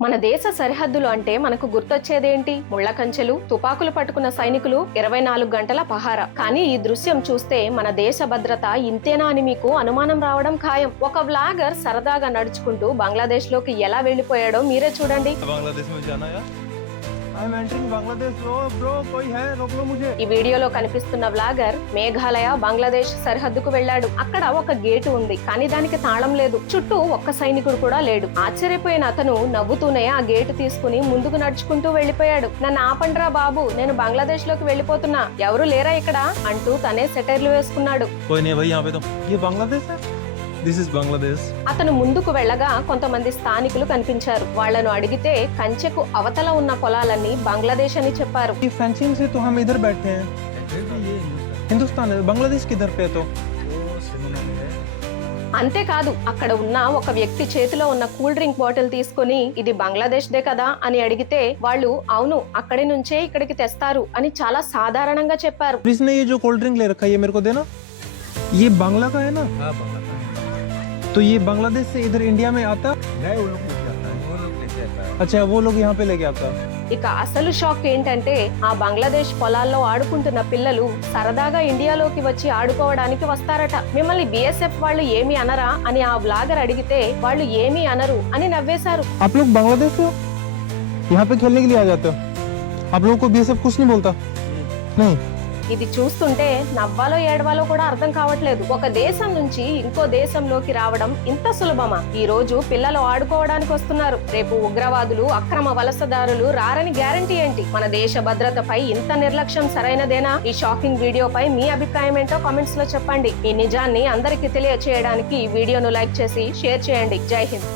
మన దేశ సరిహద్దులు అంటే మనకు గుర్తొచ్చేదేంటి? ముళ్ల కంచెలు, తుపాకులు పట్టుకున్న సైనికులు, 24 గంటల పహారా. కానీ ఈ దృశ్యం చూస్తే మన దేశ భద్రత ఇంతేనా అని మీకు అనుమానం రావడం ఖాయం. ఒక వ్లాగర్ సరదాగా నడుచుకుంటూ బంగ్లాదేశ్ లోకి ఎలా వెళ్లిపోయాడో మీరే చూడండి. ఈ వీడియోలో కనిపిస్తున్న వ్లాగర్ మేఘాలయ బంగ్లాదేశ్ సరిహద్దుకు వెళ్లాడు. అక్కడ ఒక గేటు ఉంది, కానీ దానికి తాళం లేదు. చుట్టూ ఒక్క సైనికుడు కూడా లేడు. ఆశ్చర్యపోయిన అతను నవ్వుతూనే ఆ గేటు తీసుకుని ముందుకు నడుచుకుంటూ వెళ్లిపోయాడు. నన్ను ఆపండ్రా బాబు, నేను బంగ్లాదేశ్ లోకి వెళ్లిపోతున్నా, ఎవరు లేరా ఇక్కడ అంటూ తనే సెటైర్లు వేసుకున్నాడు. అతను ముందుకు వెళ్ళగా కొంతమంది స్థానికులు కనిపించారు. వాళ్లను అడిగితే కంచెకు అవతల ఉన్న పొలాలన్నీ బంగ్లాదేశ్ అని చెప్పారు. అంతేకాదు, అక్కడ ఉన్న ఒక వ్యక్తి చేతిలో ఉన్న కూల్ డ్రింక్ బాటిల్ తీసుకుని ఇది బంగ్లాదేశ్ దే కదా అని అడిగితే వాళ్ళు అవును, అక్కడి నుంచే ఇక్కడికి తెస్తారు అని చాలా సాధారణంగా చెప్పారు. तो ये बांग्लादेश से इधर इंडिया में आता? नहीं, वो लोग लेके आता है, वो लोग लेके आता है। अच्छा, वो लोग यहाँ पे लेके आता? ఇక అసలు షాక్ ఏంటంటే ఆ బంగ్లాదేశ్ పొలాల్లో ఆడుకుంటున్న పిల్లలు సరదాగా ఇండియాలోకి వచ్చి ఆడుకోవడానికి వస్తారట. మిమ్మల్ని బిఎస్ఎఫ్ వాళ్ళు ఏమీ అనరా అని ఆ వ్లాగర్ అడిగితే వాళ్ళు ఏమీ అనరు అని నవ్వేశారు. आप लोग बांग्लादेश हो? यहाँ पे खेलने के लिए आ जाते हो? आप लोगों को बीएसएफ कुछ नहीं बोलता? नहीं. ఇది చూస్తుంటే నవ్వాలో ఏడవాలో కూడా అర్థం కావట్లేదు. ఒక దేశం నుంచి ఇంకో దేశంలోకి రావడం ఇంత సులభమా? ఈ రోజు పిల్లలు ఆడుకోవడానికి వస్తున్నారు, రేపు ఉగ్రవాదులు, అక్రమ వలసదారులు రారని గ్యారంటీ ఏంటి? మన దేశ భద్రతపై ఇంత నిర్లక్ష్యం సరైనదేనా? ఈ షాకింగ్ వీడియోపై మీ అభిప్రాయం ఏంటో కామెంట్స్ లో చెప్పండి. ఈ నిజాన్ని అందరికీ తెలియచేయడానికి ఈ వీడియోను లైక్ చేసి షేర్ చేయండి. జై హింద్.